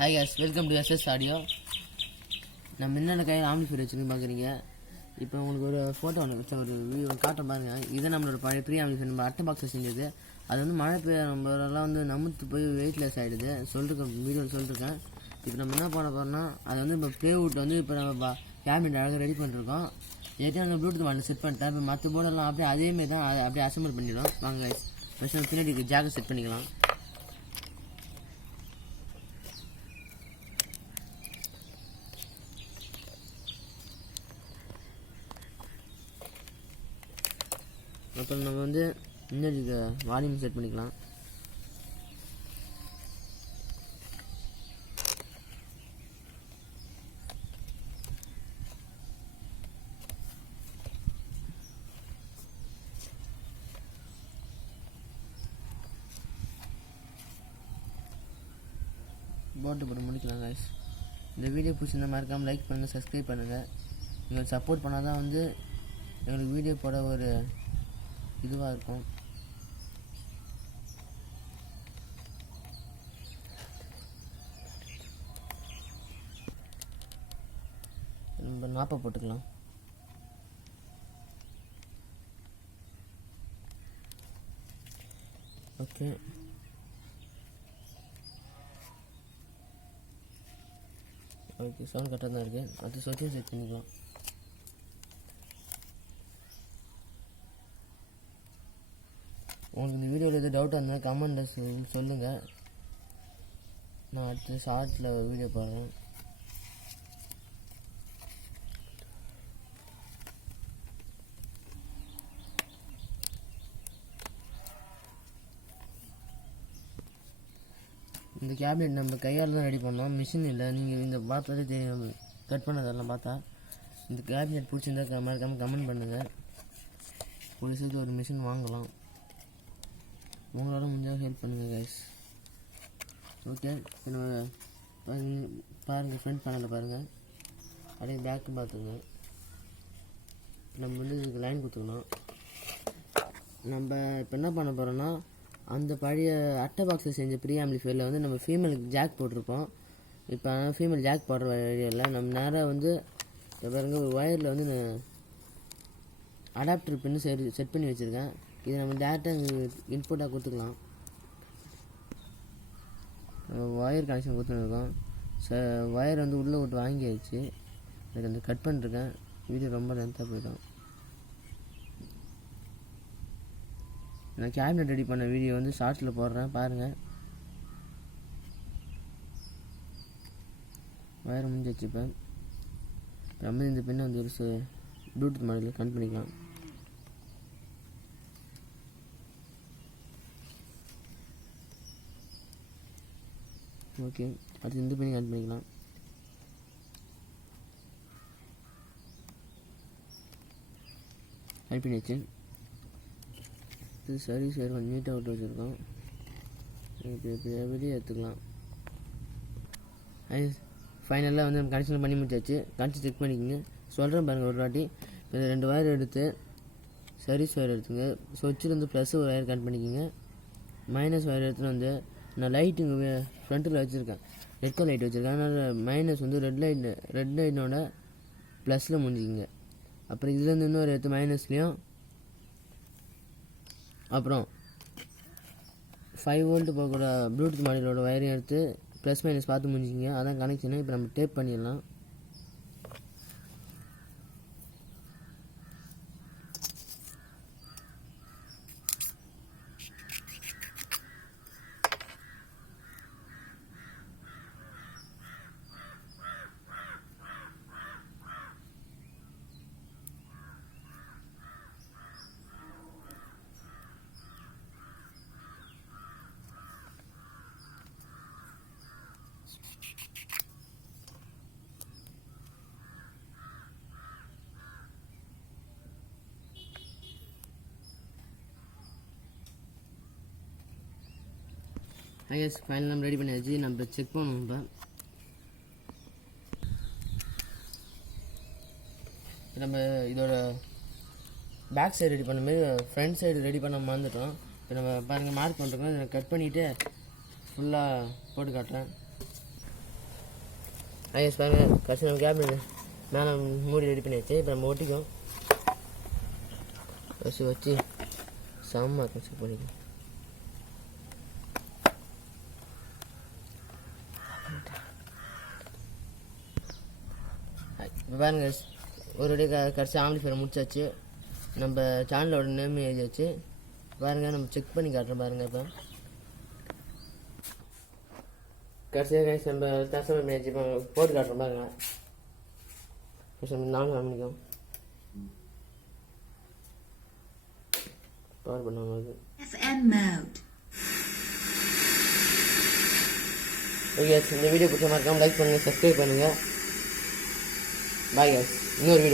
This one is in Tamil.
Hi guys, welcome to SS audio. நம்ம என்னென்ன கையில் ஆம்பிளிஃபையர் வச்சுன்னு பார்க்குறீங்க. இப்போ உங்களுக்கு ஒரு ஃபோட்டோ ஒன்று ஒரு வீடியோ காட்டம் பாருங்கள். இதை நம்மளோட பழைய ப்ரீ ஆம்பிளிஃபையர் நம்ம அட்டை பாக்ஸில் செஞ்சது. அது வந்து மழை பெய்ய நம்மளெல்லாம் வந்து நமுத்து போய் வெயிட்லெஸ் ஆகிடுது சொல்லிருக்கேன், வீடியோவில் சொல்லியிருக்கேன். இப்போ நம்ம என்ன பண்ண போகிறோம்னா அதை வந்து இப்போ ப்ளேவுட் வந்து இப்போ நம்ம கேபினட் அழகாக ரெடி பண்ணிருக்கோம். ஏற்கனவே அந்த ப்ளூடூத் மாடல் செட் பண்ணிட்டேன். இப்போ மற்ற போர்டெல்லாம் அப்படியே அதேமாரி தான் அப்படியே அசம்பிள் பண்ணிடும். வாங்க ஃபஸ்ட்டு பின்னாடி ஜாக்கெட் செட் பண்ணிக்கலாம். அப்புறம் நம்ம வந்து முன்னாடி வால்யூம் செட் பண்ணிக்கலாம். போட்டு முடிக்கலாம் guys. இந்த வீடியோ பிடிச்சிருந்தா மறக்காமல் லைக் பண்ணுங்கள், சப்ஸ்கிரைப் பண்ணுங்கள். எங்களுக்கு சப்போர்ட் பண்ணால் தான் வந்து எங்களுக்கு வீடியோ போட ஒரு இதுவாக இருக்கும். நம்ம நாப்பை போட்டுக்கலாம். ஓகே, ஓகே, சவுண்ட் கரெக்டாக தான் இருக்குது. அது சொத்தியும் செட் பண்ணிக்கலாம். உங்களுக்கு இந்த வீடியோவில் எது டவுட்டாக இருந்தால் கமெண்ட்டில் சொல்லுங்கள். நான் அடுத்து ஷார்ட்டில் வீடியோ போடுறேன். இந்த கேபினெட் நம்ம கையால் தான் ரெடி பண்ணோம், மிஷின் இல்லை. நீங்கள் இந்த பார்த்தாலே தெரியும், கட் பண்ணதெல்லாம் பார்த்தா. இந்த கேபினெட் பிடிச்சிருந்தா மறக்காமல் கமெண்ட் பண்ணுங்கள். ஒரு சேர்த்து ஒரு மிஷின் வாங்கலாம். உங்களால் முடிஞ்சால் ஹெல்ப் பண்ணுங்கள் கைஸ். ஓகே, நம்ம பாருங்கள், ஃப்ரண்ட் பேனலில் பாருங்கள், அப்படியே பேக்கு பார்த்துங்க. நம்ம வந்து இதுக்கு லைன் கொடுத்துக்கணும். நம்ம இப்போ என்ன பண்ண போகிறோன்னா, அந்த பழைய அட்டை பாக்ஸில் செஞ்ச ப்ரீ ஆம்பிளிஃபையரில் வந்து நம்ம ஃபீமேலுக்கு ஜாக் போட்டிருப்போம். இப்போ ஆனால் ஃபீமேல் ஜாக் போடுற வழியில் நம்ம நேராக வந்து பாருங்க, ஒரு ஒயரில் வந்து நான் அடாப்டர் பின்னு செட் பண்ணி வச்சுருக்கேன். இதை நம்ம டேரெக்டாக இன்புட்டாக கொடுத்துக்கலாம். ஒயர் கனெக்ஷன் கொடுத்துருக்கோம். ஒயர் வந்து உள்ளே விட்டு வாங்கியாச்சு. அதுக்கு அந்த கட் பண்ணிருக்கேன். வீடியோ ரொம்ப லென்த்தாக போயிடும். நான் கேபினட் ரெடி பண்ண வீடியோ வந்து ஷார்ட்ஸில் போடுறேன், பாருங்கள். ஒயர் முடிஞ்சு வச்சுப்பேன். நம்ம இந்த பின்ன வந்து ஒரு ப்ளூடூத் மாடலில் கனெக்ட் பண்ணிக்கலாம். ஓகே, அடுத்து இந்த பின்ன கனெக்ட் பண்ணிக்கலாம். கனெக்ட் பண்ணியாச்சு. இது சரி கொஞ்சம் நீட்டாக விட்டு வச்சுருக்கோம். இப்போ வெளியே எடுத்துக்கலாம். ஃபைனலாக வந்து நம்ம கனெக்ஷன் பண்ணி முடிச்சாச்சு. கனெக்ஷன் செக் பண்ணிக்கோங்க, சொல்கிறேன் பாருங்கள் ஒரு வாட்டி. இப்போ 2 ஒயர் எடுத்து சர்வீஸ் ஒயர் எடுத்துங்க. ஸ்விட்சில் வந்து ப்ளஸ் ஒரு ஒயர் கனெக்ட் பண்ணிக்கோங்க. மைனஸ் ஒயர் எடுத்துகிட்டு வந்து நான் லைட்டுங்க ஃப்ரண்ட்டில் வச்சுருக்கேன், ரெட் கலர் லைட் வச்சுருக்கேன். அதனால் மைனஸ் வந்து ரெட் லைட்டோட ப்ளஸில் முடிஞ்சிக்கிங்க. அப்புறம் இதுலேருந்து இன்னொரு எடுத்து மைனஸ்லேயும், அப்புறம் 5 வோல்ட் போகிற ப்ளூடூத் மாடலோட ஒயரையும் எடுத்து ப்ளஸ் மைனஸ் பார்த்து முடிஞ்சிங்க. அதான் கனெக்ஷனு. இப்போ நம்ம டேப் பண்ணிடலாம். ஐஎஸ் ஃபைனல் நம்ம ரெடி பண்ணியாச்சு. நம்ம செக் பண்ணுவோம். இப்போ நம்ம இதோட பேக் சைடு ரெடி பண்ண மாதிரி ஃப்ரண்ட் சைடு ரெடி பண்ண மறந்துட்டோம். இப்போ நம்ம பாருங்கள் மார்க் பண்ணுறோம். இதை கட் பண்ணிவிட்டு ஃபுல்லாக போட்டு காட்டுறேன். ஐஎஸ் பாருங்கள் கடைசி நம்ம கேப் மேலே மூடி ரெடி பண்ணி வச்சு இப்போ நம்ம ஒட்டிக்கும் வச்சு செம்ம செக் பண்ணிக்கலாம். இப்போ பாருங்க ஒரு ரெடி கடைசி ஆம்ப்ளிஃபையர் முடிச்சாச்சு. நம்ம சேனலோட நேம் எழுதியாச்சு. பாருங்கள் நம்ம செக் பண்ணி காட்டுறோம் பாருங்கள். இப்போ கடைசியாக கைஸ் நம்ம கஸ்டமர் மேட்ச் இப்போ போட்டு காட்டுறோம் பாருங்கள். நானும் காமிக்கும் பவர் பண்ணுவாங்க அது FM mode. ஓகே இந்த வீடியோ பிடிச்ச மறக்காம லைக் பண்ணுங்கள், சப்ஸ்கிரைப் பண்ணுங்கள். Bye guys. இன்னொரு வீடியோ